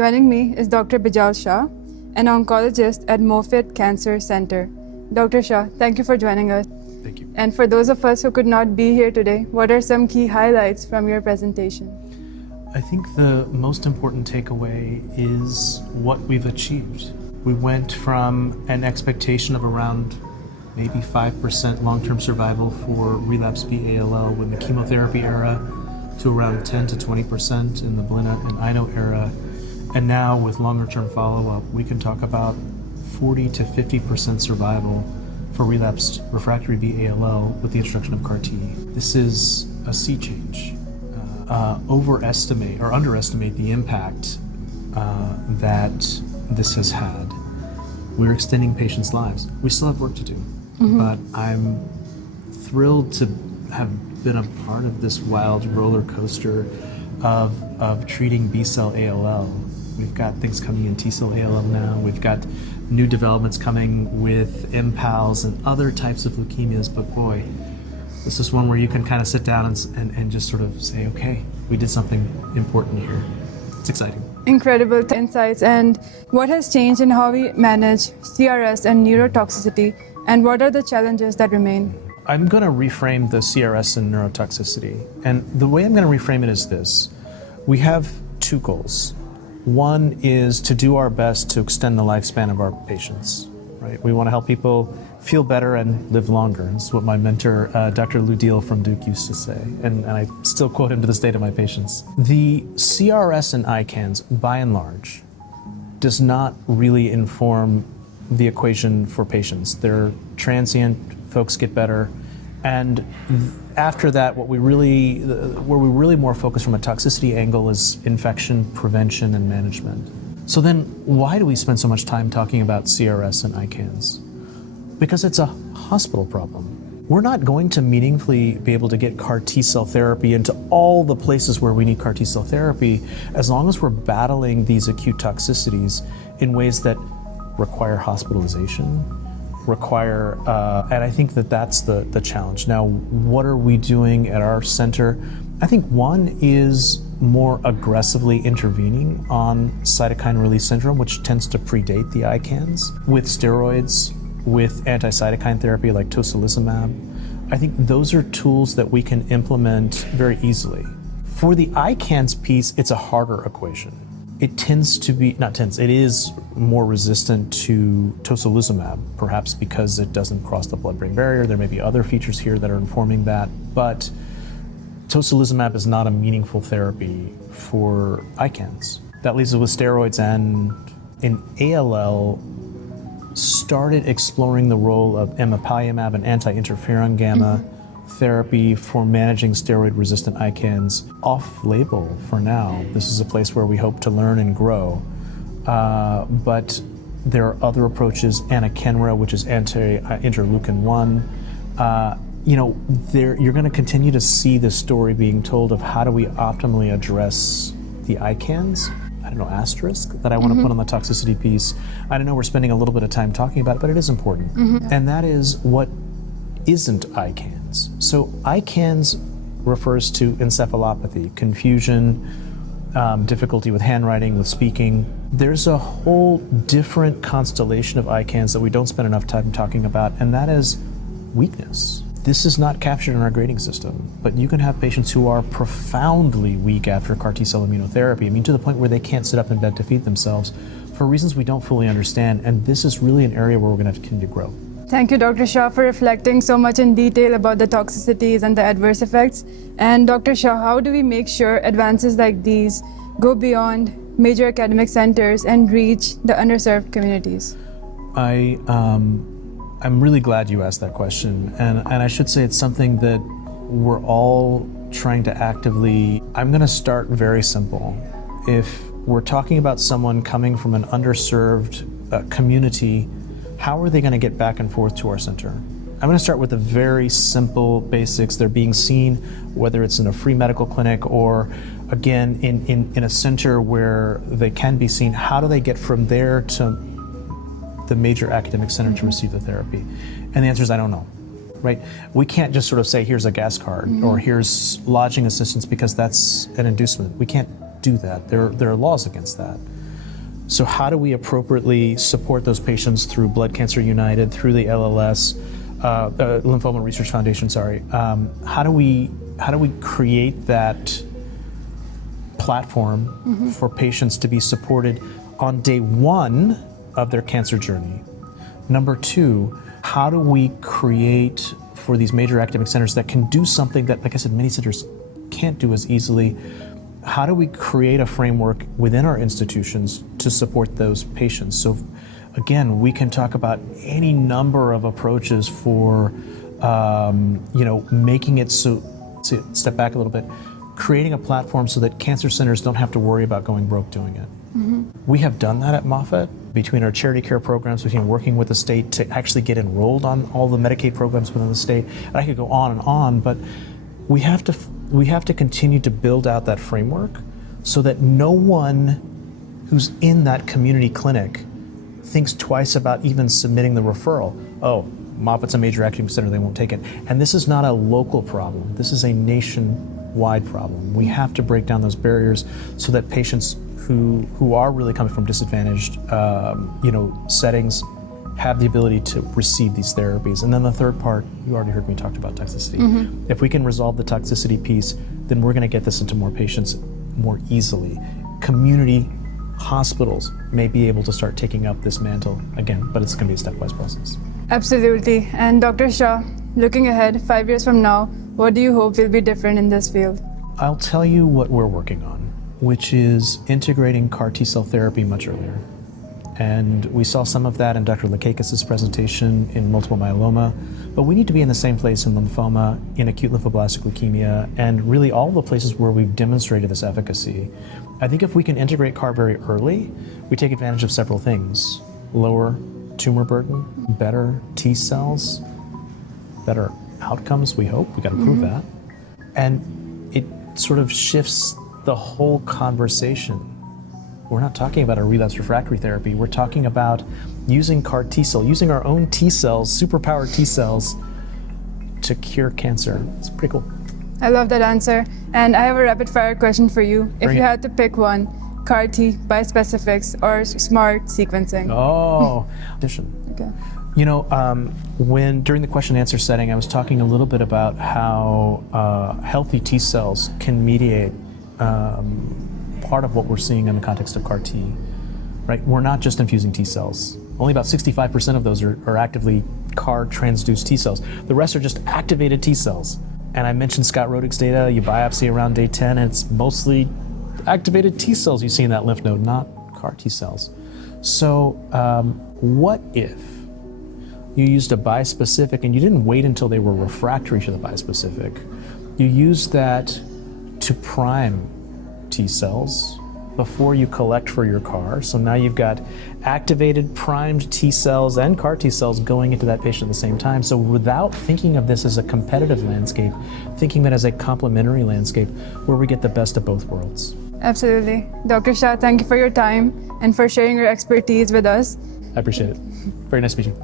Joining me is Dr. Bijal Shah, an oncologist at Moffitt Cancer Center. Dr. Shah, thank you for joining us. Thank you. And for those of us who could not be here today, what are some key highlights from your presentation? I think the most important takeaway is what we've achieved. We went from an expectation of around maybe 5% long-term survival for relapsed B-ALL in the chemotherapy era to around 10 to 20% in the Blina and INO era. And now with longer-term follow-up, we can talk about 40 to 50% survival for relapsed refractory B-ALL with the introduction of CAR-T. This is a sea change. Overestimate or underestimate the impact that this has had. We're extending patients' lives. We still have work to do, but I'm thrilled to have been a part of this wild roller coaster of treating B-cell ALL. We've got things coming in T-cell ALL now. We've got new developments coming with MPALs and other types of leukemias, but boy, this is one where you can kind of sit down and just sort of say, okay, we did something important here. It's exciting. Incredible insights. And what has changed in how we manage CRS and neurotoxicity, and what are the challenges that remain? I'm going to reframe the CRS and neurotoxicity. And the way I'm going to reframe it is this. We have two goals. One is to do our best to extend the lifespan of our patients, right? We want to help people feel better and live longer. This is what my mentor, Dr. Ludil from Duke used to say, and I still quote him to this day to my patients. The CRS and ICANS, by and large, does not really inform the equation for patients. They're transient, folks get better, and after that, where we really more focus from a toxicity angle is infection prevention and management. So then, why do we spend so much time talking about CRS and ICANS? Because it's a hospital problem. We're not going to meaningfully be able to get CAR T-cell therapy into all the places where we need CAR T-cell therapy as long as we're battling these acute toxicities in ways that require hospitalization, and I think that that's the challenge. Now, what are we doing at our center? I think one is more aggressively intervening on cytokine release syndrome, which tends to predate the ICANS, with steroids, with anti-cytokine therapy like tocilizumab. I think those are tools that we can implement very easily. For the ICANS piece, it's a harder equation. It is more resistant to tocilizumab, perhaps because it doesn't cross the blood-brain barrier. There may be other features here that are informing that, but tocilizumab is not a meaningful therapy for ICANS. That leaves us with steroids, and in ALL, started exploring the role of emapalumab and anti-interferon gamma therapy for managing steroid-resistant ICANS off-label for now. This is a place where we hope to learn and grow. But there are other approaches, anakinra, which is anti-interleukin-1. You're going to continue to see the story being told of how do we optimally address the ICANS. Asterisk that I want to put on the toxicity piece. I know we're spending a little bit of time talking about it, but it is important. And that is what isn't ICANS. So ICANS refers to encephalopathy, confusion, difficulty with handwriting, with speaking. There's a whole different constellation of ICANS that we don't spend enough time talking about, and that is weakness. This is not captured in our grading system, but you can have patients who are profoundly weak after CAR T-cell immunotherapy, to the point where they can't sit up in bed to feed themselves for reasons we don't fully understand, and this is really an area where we're going to have to continue to grow. Thank you, Dr. Shah, for reflecting so much in detail about the toxicities and the adverse effects. And Dr. Shah, how do we make sure advances like these go beyond major academic centers and reach the underserved communities? I'm really glad you asked that question, and I should say it's something that we're all trying to actively. I'm going to start very simple. If we're talking about someone coming from an underserved community, how are they going to get back and forth to our center? I'm going to start with the very simple basics. They're being seen, whether it's in a free medical clinic or, again, in a center where they can be seen. How do they get from there to the major academic center to receive the therapy? And the answer is I don't know, right? We can't just sort of say here's a gas card or here's lodging assistance because that's an inducement. We can't do that. There are laws against that. So how do we appropriately support those patients through Blood Cancer United, through the LLS, Lymphoma Research Foundation, sorry. How do we create that platform for patients to be supported on day one of their cancer journey? Number two, how do we create for these major academic centers that can do something that, like I said, many centers can't do as easily? How do we create a framework within our institutions to support those patients? So again, we can talk about any number of approaches for, making it so, to step back a little bit, creating a platform so that cancer centers don't have to worry about going broke doing it. We have done that at Moffitt between our charity care programs, between working with the state to actually get enrolled on all the Medicaid programs within the state. And I could go on, but we have to continue to build out that framework so that no one who's in that community clinic thinks twice about even submitting the referral. Oh, Moffitt's a major academic center, they won't take it. And this is not a local problem. This is a nationwide problem. We have to break down those barriers so that patients who are really coming from disadvantaged settings have the ability to receive these therapies. And then the third part, you already heard me talk about toxicity. If we can resolve the toxicity piece, then we're going to get this into more patients more easily. Community hospitals may be able to start taking up this mantle again, but it's going to be a stepwise process. Absolutely. And Dr. Shah, looking ahead 5 years from now, what do you hope will be different in this field? I'll tell you what we're working on, which is integrating CAR T-cell therapy much earlier. And we saw some of that in Dr. Lekakis' presentation in multiple myeloma, but we need to be in the same place in lymphoma, in acute lymphoblastic leukemia, and really all the places where we've demonstrated this efficacy. I think if we can integrate CAR very early, we take advantage of several things. Lower tumor burden, better T cells, better outcomes, we hope. We got to prove that. And it sort of shifts the whole conversation. We're not talking about a relapsed refractory therapy. We're talking about using CAR T-cell, using our own T-cells, superpowered T-cells, to cure cancer. It's pretty cool. I love that answer. And I have a rapid fire question for you. If you had to pick one, CAR T, bispecifics, or smart sequencing? Oh, addition. Okay. You know, when during the question and answer setting, I was talking a little bit about how healthy T cells can mediate part of what we're seeing in the context of CAR T, right? We're not just infusing T cells. Only about 65% of those are actively CAR transduced T cells. The rest are just activated T cells. And I mentioned Scott Rodig's data, you biopsy around day 10, and it's mostly activated T cells you see in that lymph node, not CAR T cells. So what if you used a bispecific and you didn't wait until they were refractory to the bispecific? You used that to prime T cells before you collect for your CAR. So now you've got activated, primed T cells and CAR T cells going into that patient at the same time. So without thinking of this as a competitive landscape, thinking that as a complementary landscape where we get the best of both worlds. Absolutely. Dr. Shah, thank you for your time and for sharing your expertise with us. I appreciate it. Very nice to meet you.